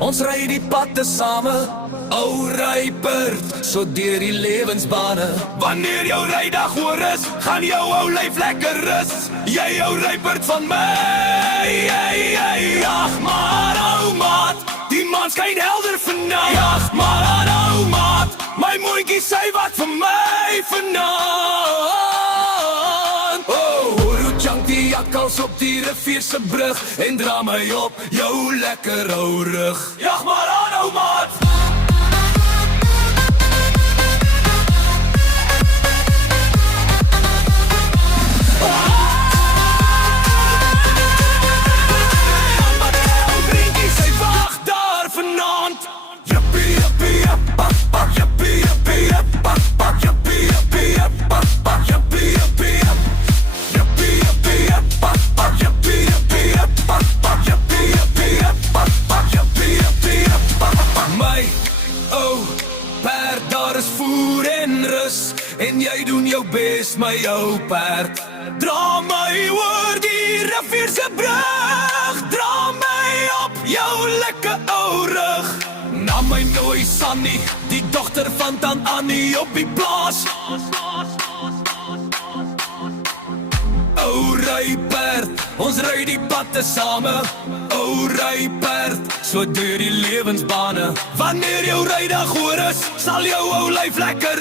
ons ry die pad te same. Ou Ruipert, so deur die lewensbane. Wanneer jou rydag oor is, gaan jou ou lyf lekker rus. Jy ou Ruipert van my, ag maar ou maat, die maan skyn helder vanaand. Ag maar ou maat, my mondjie sê wat vir my vanaand. Hoor hoe jank die jakkals op die rivier se brug en dra my op jou lekker ou rug. Jag maar aan ou maat. En jy doen jou best, my ou perd. Dra my oor die rivier se brug, dra my op jou lekker ou rug. Na my nooi Sannie, die dogter van Tant Annie op die plaas. Ou Ruipert, ons ry die pad te same. Ou Ruipert, so deur die lewensbane. Wanneer jou rydag oor is, sal jou ou lyf lekker